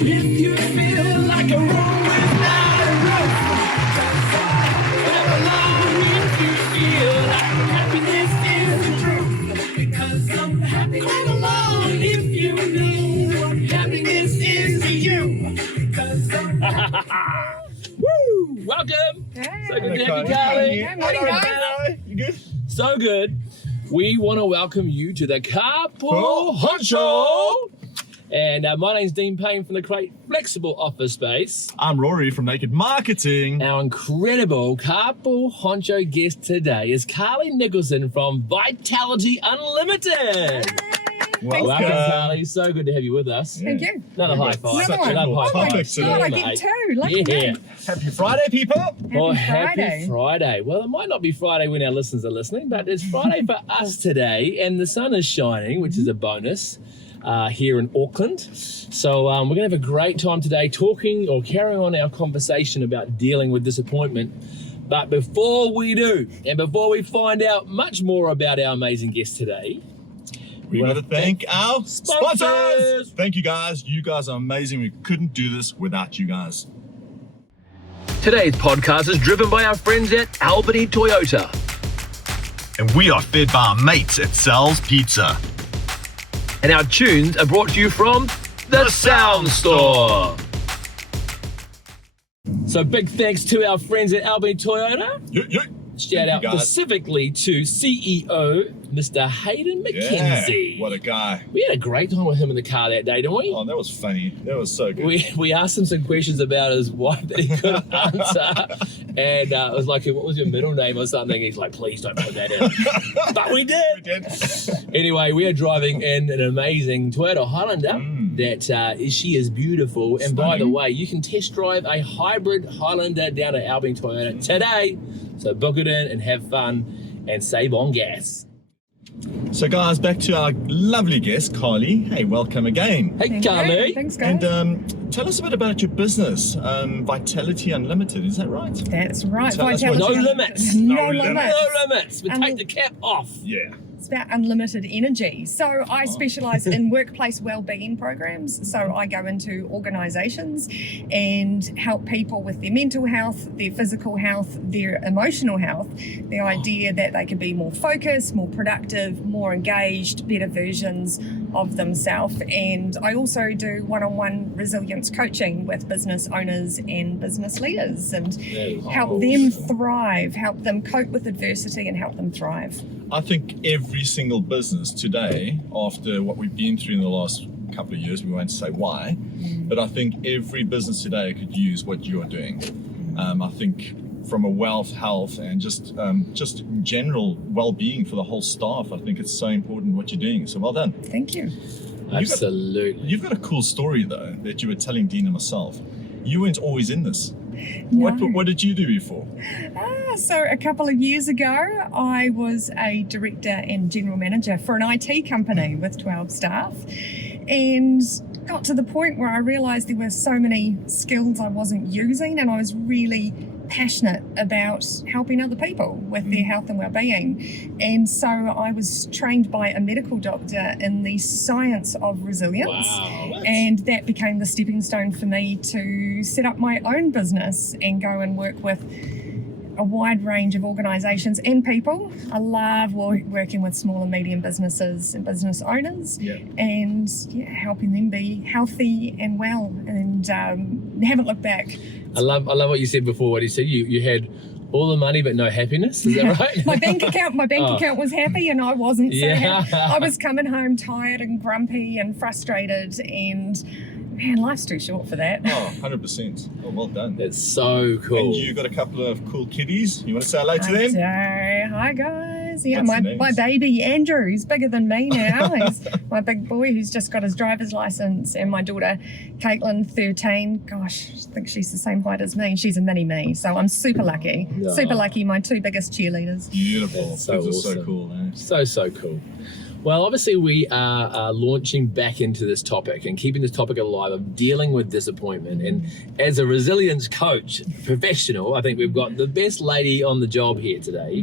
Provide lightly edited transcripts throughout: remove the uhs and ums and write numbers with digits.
If you feel like a room without a roof, clap along if you feel like happiness is the truth. Because I'm happy, clap along if you know what happiness is to you. Because I'm happy. Woo! Welcome! Hey. So good to have you, Carley. Hey, morning, guys. You good? So good. We want to welcome you to the CARPOOL HONCHO. And my name's Dean Payne from the Great Flexible Office Space. I'm Rory from Naked Marketing. Our incredible CARPOOL HONCHO guest today is Carley Nicholson from Vitality Unlimited. Welcome, Carley. So good to have you with us. Thank you. Another high five. Another one. Another high Oh my five. God, I Mate. get two. Lucky Yeah. me. Happy Friday, people. Happy Friday. Well, it might not be Friday when our listeners are listening, but it's Friday for us today, and the sun is shining, which is a bonus. Here in Auckland. So we're gonna have a great time today talking or carrying on our conversation about dealing with disappointment. But before we do, and before we find out much more about our amazing guest today, We want to thank our sponsors. sponsors. Thank you guys. You guys are amazing. We couldn't do this without you guys. today's podcast is driven by our friends at Albany Toyota. And we are fed by our mates at Sal's Pizza. And our tunes are brought to you from the Sound Store. So big thanks to our friends at Albany Toyota. Shout out specifically to CEO, Mr. Hayden McKenzie. Yeah, what a guy. We had a great time with him in the car that day, didn't we? Oh, that was funny. That was so good. We asked him some questions about his wife that he couldn't answer. And it was like, what was your middle name or something? He's like, please don't put that in. But we did. We did. Anyway, we are driving in an amazing Toyota Highlander that she is beautiful. And by the way, you can test drive a hybrid Highlander down at Albany Toyota today. So book it in and have fun and save on gas. So guys, back to our lovely guest, Carley. Hey, welcome again. Hey, Thank you. Carley. Thanks, guys. And tell us a bit about your business, Vitality Unlimited, is that right? That's right. Tell us Vitality. No limits. No No limits. No limits. We take the cap off. Yeah. It's about unlimited energy. So I specialise in workplace wellbeing programs. So I go into organisations and help people with their mental health, their physical health, their emotional health. The idea that they can be more focused, more productive, more engaged, better versions of themselves. And I also do one-on-one resilience coaching with business owners and business leaders and help them thrive, help them cope with adversity and help them thrive. I think every single business today, after what we've been through in the last couple of years, we won't say why, but I think every business today could use what you're doing. I think from a wealth, health, and just general well-being for the whole staff, I think it's so important what you're doing. So well done. Thank you. Absolutely. You've got a cool story though that you were telling Dean and myself. You weren't always in this. No. What did you do before? So a couple of years ago, I was a director and general manager for an IT company with 12 staff, and got to the point where I realised there were so many skills I wasn't using, and I was really passionate about helping other people with their health and well-being. And so I was trained by a medical doctor in the science of resilience. Wow. And that became the stepping stone for me to set up my own business and go and work with a wide range of organisations and people. I love working with small and medium businesses and business owners and helping them be healthy and well, and haven't looked back. I love what you said before. What you said, you had all the money but no happiness. Is that right? My bank account was happy and I wasn't. So Yeah. I was coming home tired and grumpy and frustrated, and man, life's too short for that. Oh, 100%. Oh, well done. That's so cool. And you got a couple of cool kiddies. You want to say hello to them? So, hi guys. Yeah, What's their names? my baby Andrew, he's bigger than me now. He's my big boy who's just got his driver's license, and my daughter Caitlin, 13. Gosh, I think she's the same height as me. She's a mini me, so I'm super lucky. Yeah. Super lucky. My two biggest cheerleaders. Beautiful. That's so Those are so awesome. cool, eh? So cool. Well, obviously we are launching back into this topic and keeping this topic alive of dealing with disappointment. And as a resilience coach professional, I think we've got the best lady on the job here today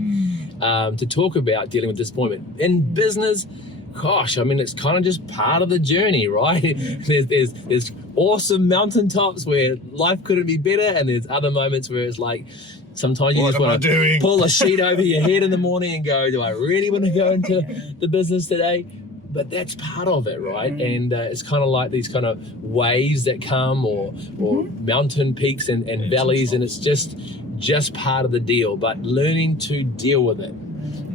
to talk about dealing with disappointment in business, gosh, I mean, it's kind of just part of the journey, right? There's awesome mountaintops where life couldn't be better, and there's other moments where it's like, sometimes you What just am I want to doing? pull a sheet over your head in the morning and go, do I really want to go into the business today? But that's part of it, right? And it's kind of like these kind of waves that come, or mountain peaks and valleys, and it's just part of the deal. But learning to deal with it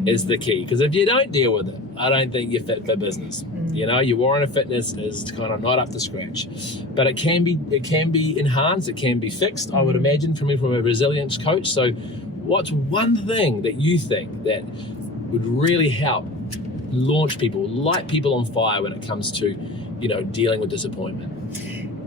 is the key, because if you don't deal with it, I don't think you're fit for business. You know, your Warren of Fitness is kind of not up to scratch, but it can be enhanced, it can be fixed, I would imagine, from a resilience coach. So what's one thing that you think that would really help launch people, light people on fire when it comes to, you know, dealing with disappointment?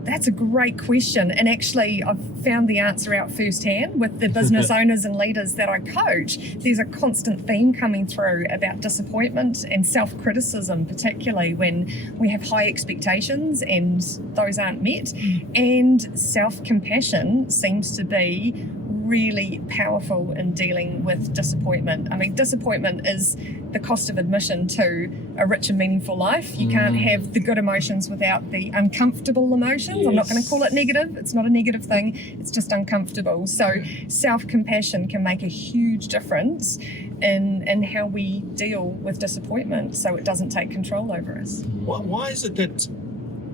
That's a great question. And actually, I've found the answer out firsthand with the business owners and leaders that I coach. There's a constant theme coming through about disappointment and self-criticism, particularly when we have high expectations and those aren't met. And self-compassion seems to be really powerful in dealing with disappointment. I mean, disappointment is the cost of admission to a rich and meaningful life. You can't have the good emotions without the uncomfortable emotions. Yes. I'm not going to call it negative. It's not a negative thing. It's just uncomfortable. So self-compassion can make a huge difference in how we deal with disappointment, so it doesn't take control over us. Why is it that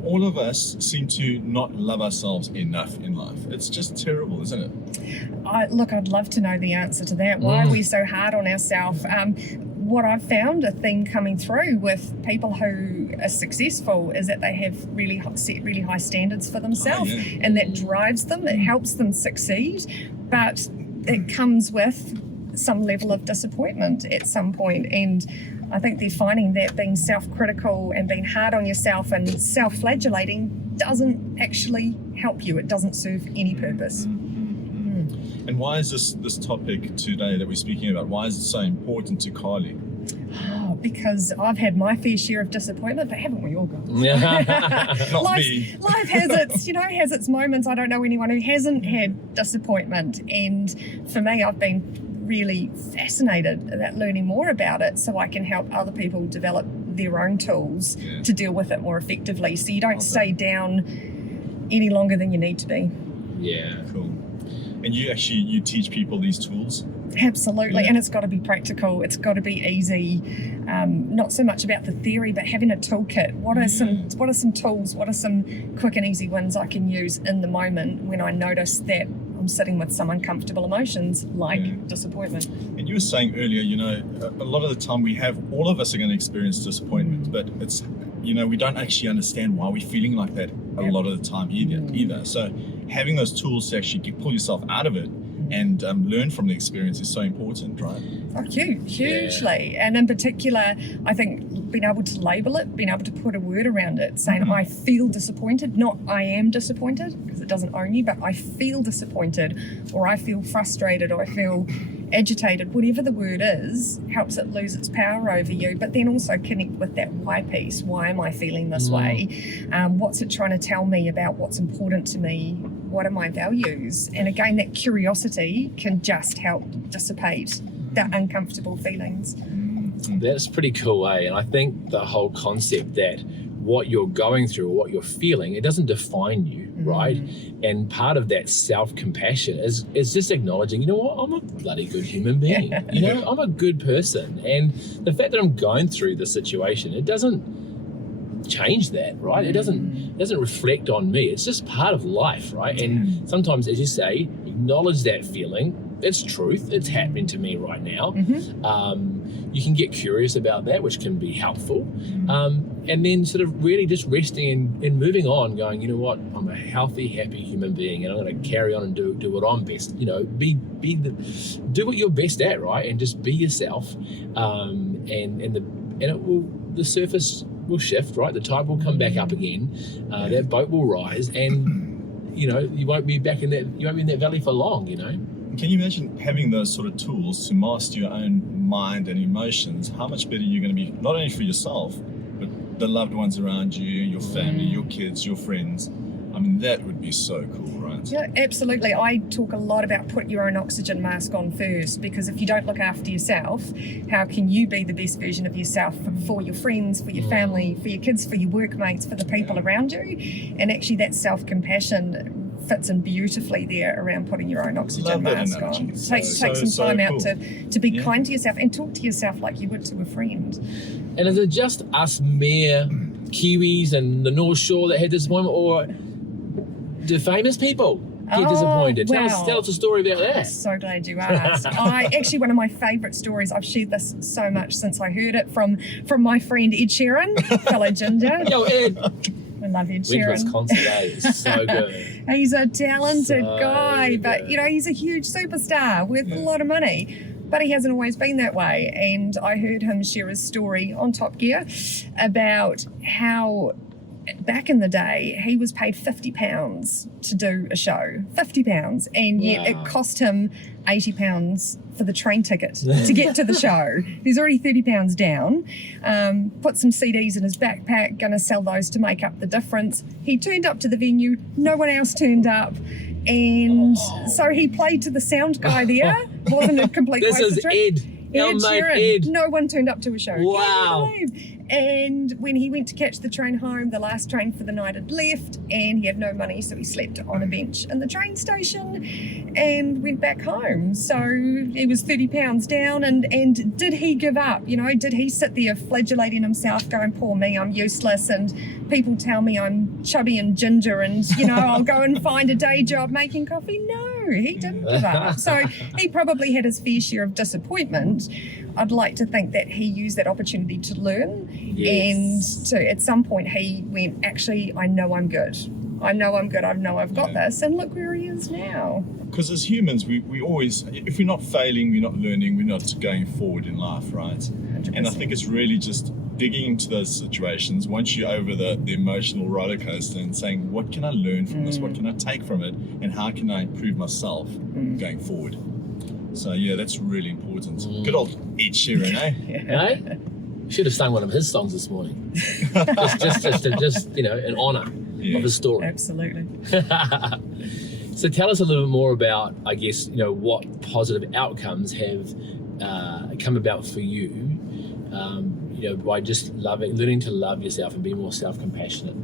all of us seem to not love ourselves enough in life? It's just terrible, isn't it? I'd love to know the answer to that. Why are we so hard on ourselves? What I've found, a theme coming through with people who are successful, is that they have set really high standards for themselves, and that drives them. It helps them succeed, but it comes with some level of disappointment at some point. And I think they're finding that being self-critical and being hard on yourself and self-flagellating doesn't actually help you. It doesn't serve any purpose. And why is this topic today that we're speaking about, why is it so important to Carley? Because I've had my fair share of disappointment, but haven't we all, guys? Not me. Life has its moments. I don't know anyone who hasn't had disappointment, and for me, I've been really fascinated about learning more about it, so I can help other people develop their own tools to deal with it more effectively, so you don't stay down any longer than you need to be. Yeah, cool. And you teach people these tools? Absolutely, and it's got to be practical. It's got to be easy. Not so much about the theory, but having a toolkit. What are some tools? What are some quick and easy wins I can use in the moment when I notice that I'm sitting with some uncomfortable emotions like disappointment? And you were saying earlier, you know, a lot of the time all of us are going to experience disappointment, but it's, you know, we don't actually understand why we're feeling like that a lot of the time either. So having those tools to actually pull yourself out of it and learn from the experience is so important, right? Oh, hugely. And in particular, I think being able to label it, being able to put a word around it, saying I feel disappointed, not I am disappointed, because it doesn't own you, but I feel disappointed, or I feel frustrated, or I feel agitated, whatever the word is, helps it lose its power over you. But then also connect with that why piece. Why am I feeling this way? What's it trying to tell me about what's important to me? What are my values? And again, that curiosity can just help dissipate the uncomfortable feelings. That's pretty cool, eh? And I think the whole concept that what you're going through or what you're feeling, it doesn't define you, right? And part of that self-compassion is just acknowledging, you know what, I'm a bloody good human being. You know, I'm a good person. And the fact that I'm going through the situation, it doesn't change that, right? It doesn't reflect on me. It's just part of life, right? And sometimes, as you say, acknowledge that feeling. It's truth. It's happening to me right now. You can get curious about that, which can be helpful. And then sort of really just resting and moving on, going, you know what, I'm a healthy, happy human being, and I'm going to carry on and do what I'm best. You know, do what you're best at, right? And just be yourself. The surface will shift, right? The tide will come back up again. That boat will rise, and you know, you won't be in that valley for long. You know. Can you imagine having those sort of tools to master your own mind and emotions? How much better you're going to be, not only for yourself, but the loved ones around you, your family, your kids, your friends. I mean, that would be so cool, right? Yeah, absolutely. I talk a lot about put your own oxygen mask on first, because if you don't look after yourself, how can you be the best version of yourself for your friends, for your family, for your kids, for your workmates, for the people around you? And actually that self-compassion fits in beautifully there around putting your own oxygen mask on. Take some time out to be kind to yourself and talk to yourself like you would to a friend. And is it just us mere Kiwis and the North Shore that had disappointment, or do famous people get disappointed? Tell us a story about that. I'm so glad you asked. Actually, one of my favourite stories, I've shared this so much since I heard it from my friend Ed Sheeran, fellow Ginger. Yo, Ed. I love Ed Sheeran. Went to his concert, It's so good. He's a talented guy, but he's a huge superstar worth a lot of money. But he hasn't always been that way. And I heard him share his story on Top Gear about how back in the day he was paid £50 to do a show. £50, and yet it cost him £80 for the train ticket to get to the show. He's already £30 down. Put some CDs in his backpack, gonna sell those to make up the difference. He turned up to the venue, no one else turned up, and so he played to the sound guy there. Wasn't a complete This waste is of time. Ed Sheeran. Ed. No one turned up to a show. Wow. Can you believe? And when he went to catch the train home, the last train for the night had left, and he had no money, so he slept on a bench in the train station and went back home. So he was £30 down, and did he give up? Did he sit there flagellating himself, going, poor me, I'm useless, and people tell me I'm chubby and ginger, and I'll go and find a day job making coffee? No, he didn't give up. So he probably had his fair share of disappointment. I'd like to think that he used that opportunity to learn, and to at some point he went, actually, I know I'm good. I know I've got this, and look where he is now. Because as humans, we always, if we're not failing, we're not learning, we're not going forward in life, right? 100%. And I think it's really just digging into those situations once you're over the emotional roller coaster and saying, what can I learn from this? What can I take from it? And how can I improve myself going forward? So yeah, that's really important. Good old Ed Sheeran, Hey? Should have sung one of his songs this morning. just in honour of his story. Absolutely. So tell us a little bit more about, I guess, what positive outcomes have come about for you, by just learning to love yourself and be more self-compassionate.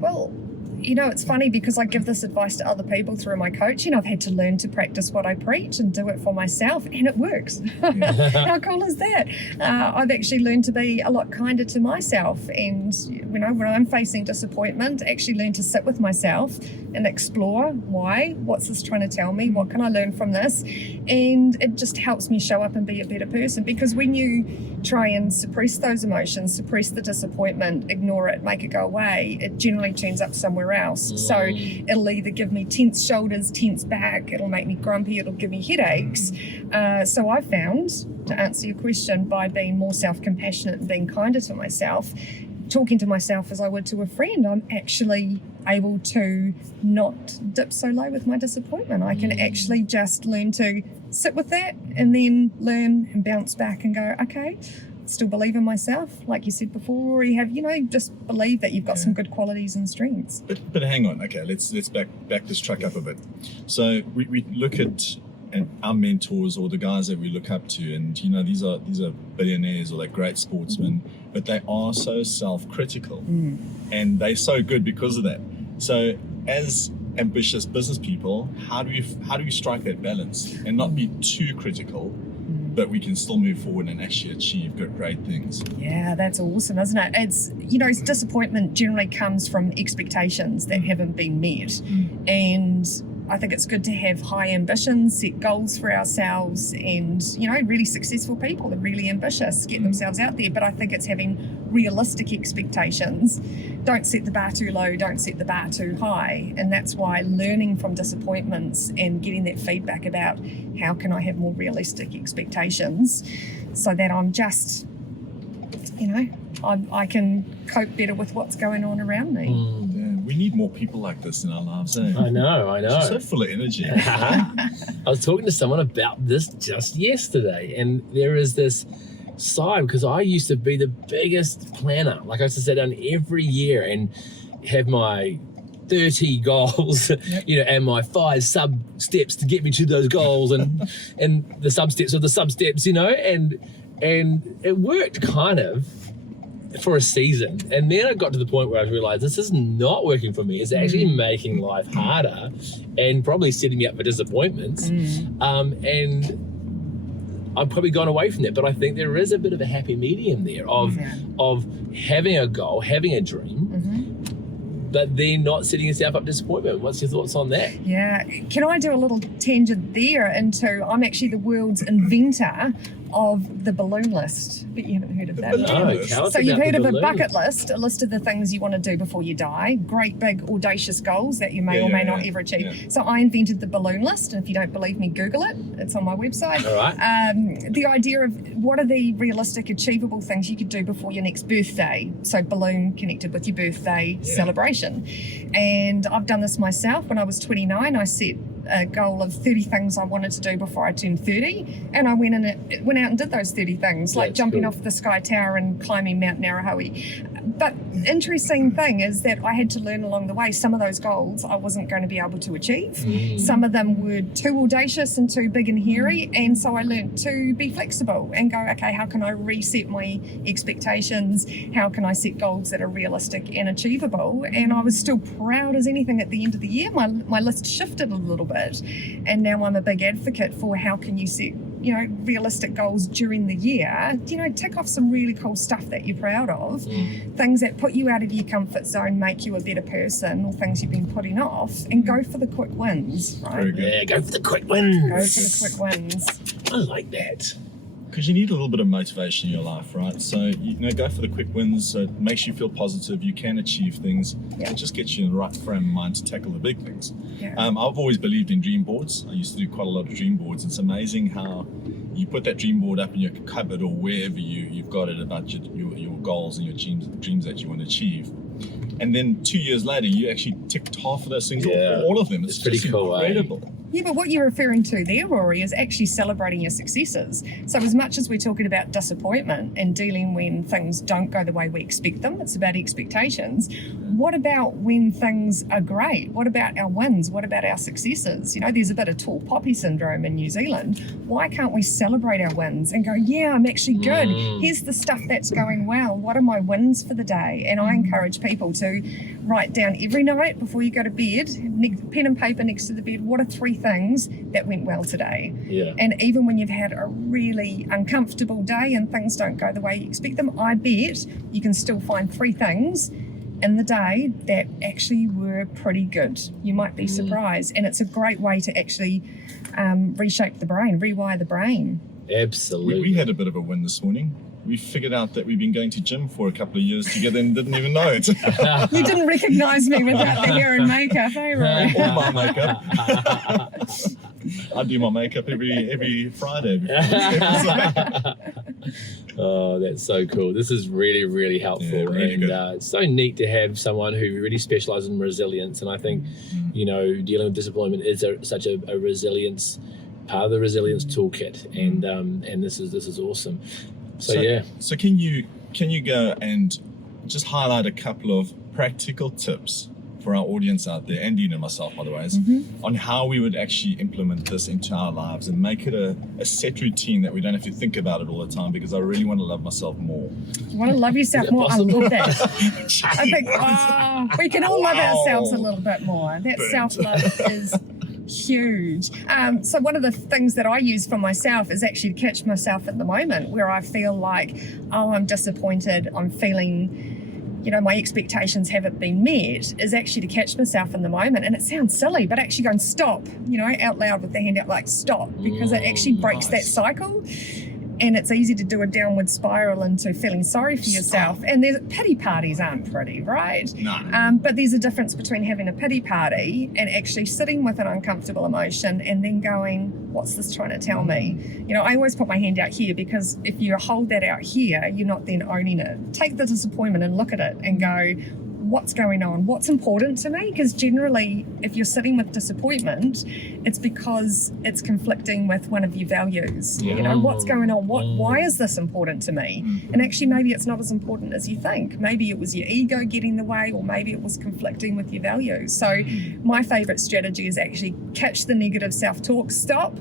Well, it's funny because I give this advice to other people through my coaching. I've had to learn to practice what I preach and do it for myself, and it works. How cool is that? I've actually learned to be a lot kinder to myself, and when I'm facing disappointment, actually learn to sit with myself and explore why, what's this trying to tell me, what can I learn from this, and it just helps me show up and be a better person. Because when you try and suppress those emotions, suppress the disappointment, ignore it, make it go away, it generally turns up somewhere else. So it'll either give me tense shoulders, tense back, it'll make me grumpy, it'll give me headaches. So I found, to answer your question, by being more self-compassionate and being kinder to myself, talking to myself as I would to a friend, I'm actually able to not dip so low with my disappointment. I can actually just learn to sit with that and then learn and bounce back and go, okay, still believe in myself, like you said before, or you have, just believe that you've got some good qualities and strengths. But hang on, okay, let's back this track up a bit. So we look at our mentors or the guys that we look up to, and these are billionaires or they're great sportsmen, but they are so self-critical, and they're so good because of that. So as ambitious business people, how do we strike that balance and not be too critical, but we can still move forward and actually achieve great things? Yeah, that's awesome, isn't it? It's, disappointment generally comes from expectations that haven't been met. And I think it's good to have high ambitions, set goals for ourselves, and, really successful people are really ambitious, get themselves out there. But I think it's having realistic expectations. Don't set the bar too low, don't set the bar too high. And that's why learning from disappointments and getting that feedback about how can I have more realistic expectations so that I'm just, I can cope better with what's going on around me. We need more people like this in our lives, eh? I know. She's so full of energy. I was talking to someone about this just yesterday, and there is this side, because I used to be the biggest planner. Like, I used to sit down every year and have my 30 goals, and my 5 sub steps to get me to those goals, and the sub steps of the sub steps, and it worked kind of for a season, and then I got to the point where I realized this is not working for me. It's actually making life harder and probably setting me up for disappointments. And I've probably gone away from that, but I think there is a bit of a happy medium there of having a goal, having a dream, but then not setting yourself up for disappointment. What's your thoughts on that? Yeah, can I do a little tangent there into, I'm actually the world's inventor of the balloon list, but you haven't heard of that. No, so you've heard of a bucket list, a list of the things you want to do before you die, great big audacious goals that you may or may not ever achieve. Yeah. So I invented the balloon list, and if you don't believe me, Google it. It's on my website. All right. The idea of what are the realistic, achievable things you could do before your next birthday. So balloon connected with your birthday celebration. And I've done this myself. When I was 29, I set a goal of 30 things I wanted to do before I turned 30, and I went out and did those 30 things, like jumping off the Sky Tower and climbing Mount Narahau. But interesting thing is that I had to learn along the way, some of those goals I wasn't going to be able to achieve. Some of them were too audacious and too big and hairy, and so I learned to be flexible and go, okay, how can I reset my expectations? How can I set goals that are realistic and achievable? And I was still proud as anything at the end of the year. My list shifted a little bit, and now I'm a big advocate for how can you set realistic goals during the year. Tick off some really cool stuff that you're proud of, things that put you out of your comfort zone, make you a better person, or things you've been putting off, and go for the quick wins, right? Yeah, go for the quick wins. Go for the quick wins. I like that. Because you need a little bit of motivation in your life, right? So, go for the quick wins. So it makes you feel positive. You can achieve things. It just gets you in the right frame of mind to tackle the big things. Yeah. I've always believed in dream boards. I used to do quite a lot of dream boards. It's amazing how you put that dream board up in your cupboard or wherever you've got it about your goals and your dreams that you want to achieve. And then 2 years later, you actually ticked half of those things off, all of them. It's pretty just cool, incredible. Yeah, but what you're referring to there, Rory, is actually celebrating your successes. So as much as we're talking about disappointment and dealing when things don't go the way we expect them, it's about expectations. What about when things are great? What about our wins? What about our successes? There's a bit of tall poppy syndrome in New Zealand. Why can't we celebrate our wins and go, yeah, I'm actually good. Here's the stuff that's going well. What are my wins for the day? And I encourage people to write down every night before you go to bed, pen and paper next to the bed, what are 3 things that went well today? Yeah. And even when you've had a really uncomfortable day and things don't go the way you expect them, I bet you can still find 3 things in the day that actually were pretty good. You might be surprised, and it's a great way to actually reshape the brain, rewire the brain. Absolutely. We had a bit of a win this morning. We figured out that we've been going to gym for a couple of years together and didn't even know it. You didn't recognise me without the hair and makeup, eh, Rory? Or my makeup. I do my makeup every Friday before this episode. Oh, that's so cool. This is really, really helpful. Yeah, really and good. It's so neat to have someone who really specialises in resilience. And I think, dealing with disappointment is such a resilience, part of the resilience toolkit. And this is awesome. So can you go and just highlight a couple of practical tips for our audience out there, and Dean and myself, by the way, on how we would actually implement this into our lives and make it a set routine that we don't have to think about it all the time, because I really want to love myself more. You want to love yourself more? possible? I love that. I think we can all love ourselves a little bit more. That self-love is huge. So one of the things that I use for myself is actually to catch myself in the moment where I feel like, I'm disappointed, I'm feeling, my expectations haven't been met, is actually to catch myself in the moment. And it sounds silly, but actually going stop, out loud with the hand out, like stop, because it actually breaks that cycle. And it's easy to do a downward spiral into feeling sorry for yourself. And pity parties aren't pretty, right? No. But there's a difference between having a pity party and actually sitting with an uncomfortable emotion and then going, what's this trying to tell me? I always put my hand out here, because if you hold that out here, you're not then owning it. Take the disappointment and look at it and go, what's going on, what's important to me, because generally if you're sitting with disappointment, it's because it's conflicting with one of your values. You know, what's going on, why is this important to me? And actually maybe it's not as important as you think. Maybe it was your ego getting in the way, or maybe it was conflicting with your values. So my favorite strategy is actually catch the negative self-talk, stop,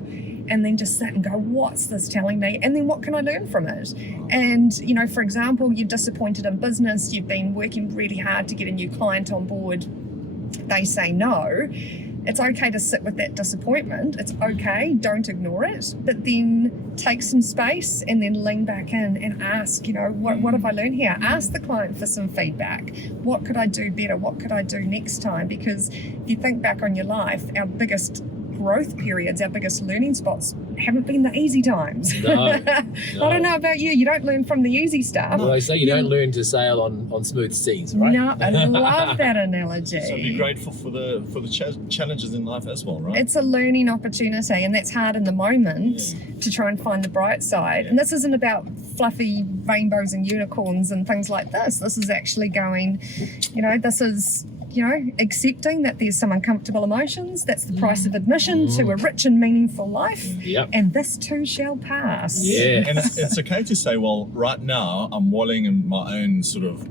and then just sit and go, what's this telling me? And then what can I learn from it? And, you know, for example, you're disappointed in business, you've been working really hard to get a new client on board, they say no. It's okay to sit with that disappointment. It's okay, don't ignore it, but then take some space and then lean back in and ask, you know, what have I learned here? Ask the client for some feedback. What could I do better? What could I do next time? Because if you think back on your life, our biggest growth periods, our biggest learning spots haven't been the easy times. No. I don't know about you don't learn from the easy stuff. Well, they say you don't learn to sail on smooth seas, right? No, I love that analogy. So be grateful for the challenges in life as well, right? It's a learning opportunity, and that's hard in the moment to try and find the bright side. And this isn't about fluffy rainbows and unicorns and things like this. This is actually going, you know, this is, you know, accepting that there's some uncomfortable emotions. That's the price of admission to a rich and meaningful life. Yep. And this too shall pass. Yeah. And it's okay to say, well, right now I'm wallowing in my own sort of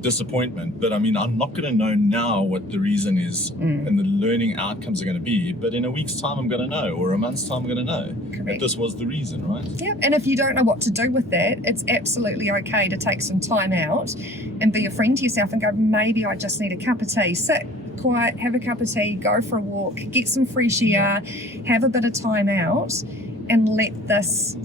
disappointment, but I mean, I'm not going to know now what the reason is and the learning outcomes are going to be, but in a week's time I'm going to know, or a month's time I'm going to know that this was the reason, right? Yeah, and if you don't know what to do with that, it's absolutely okay to take some time out and be a friend to yourself and go, maybe I just need a cup of tea. Sit quiet, have a cup of tea, go for a walk, get some fresh air, have a bit of time out, and let this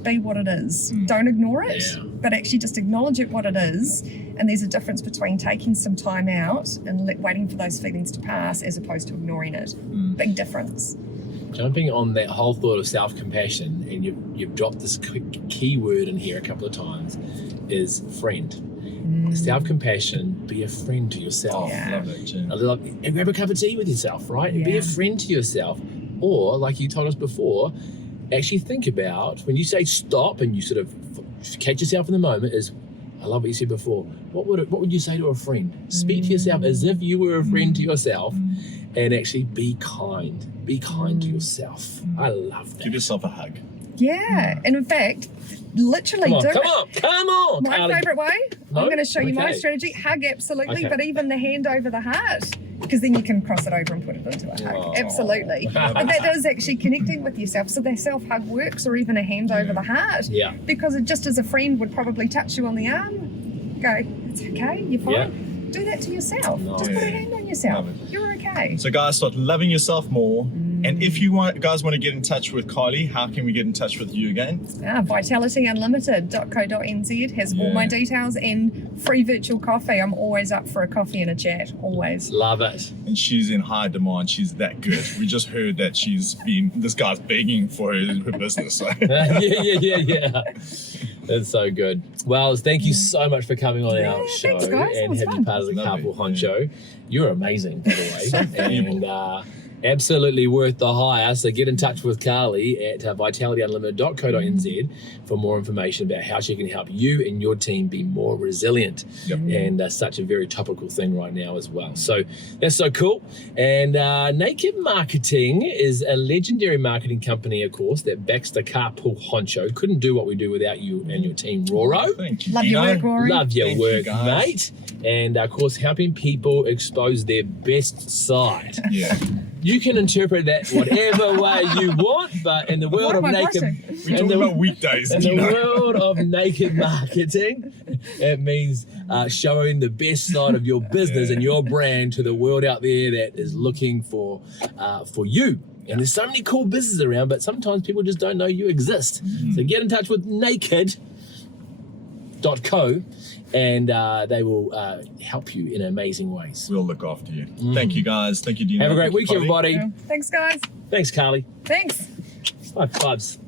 be what it is. Don't ignore it, but actually just acknowledge it what it is. And there's a difference between taking some time out and waiting for those feelings to pass as opposed to ignoring it. Big difference. Jumping on that whole thought of self-compassion, and you've dropped this key word in here a couple of times, is friend. Self-compassion, be a friend to yourself. Love it, Grab a cup of tea with yourself, right? Be a friend to yourself. Or, like you told us before, actually think about, when you say stop and you sort of catch yourself in the moment, is, I love what you said before, what would you say to a friend? Speak to yourself as if you were a friend to yourself, and actually be kind. Be kind to yourself. I love that. Give yourself a hug. Yeah, and in fact, literally Come on, my Carley. favourite way, No? I'm going to show you my Okay. strategy. Hug, absolutely, Okay. but even the hand over the heart, because then you can cross it over and put it into a hug. Oh. Absolutely. But that is actually connecting with yourself. So that self-hug works, or even a hand over the heart. Yeah. Because it just as a friend would probably touch you on the arm, go, it's okay, you're fine. Yeah. Do that to yourself. Nice. Just put a hand on yourself. Love it. You're okay. So guys, start loving yourself more. And if you guys want to get in touch with Carley, how can we get in touch with you again? VitalityUnlimited.co.nz has all my details and free virtual coffee. I'm always up for a coffee and a chat, always. Love it. And she's in high demand. She's that good. We just heard that this guy's begging for her business. So. yeah. That's so good. Well, thank you so much for coming on our show thanks, guys. That and was having fun. part of the Lovely. Carpool Honcho. You're amazing, by the way. And absolutely worth the hire. So get in touch with Carley at vitalityunlimited.co.nz for more information about how she can help you and your team be more resilient. And such a very topical thing right now as well. So that's so cool. And Naked Marketing is a legendary marketing company, of course, that backs the Carpool Honcho. Couldn't do what we do without you and your team, Roro. Thank you. Love your work, Rory. Love your Thank you, work, guys. mate. And of course, helping people expose their best side. Yeah. You can interpret that whatever way you want, but in the world of What am I naked, blushing? We're talking about weekdays. in the you know. world of naked marketing, it means showing the best side of your business and your brand to the world out there that is looking for you. And there's so many cool businesses around, but sometimes people just don't know you exist. So get in touch with naked.co and they will help you in amazing ways. We'll look after you. Thank you, guys. Thank you, Dina. Have a great Thank you, week, Carley. everybody. Thanks, guys. Thanks, Carley. Thanks. High fives.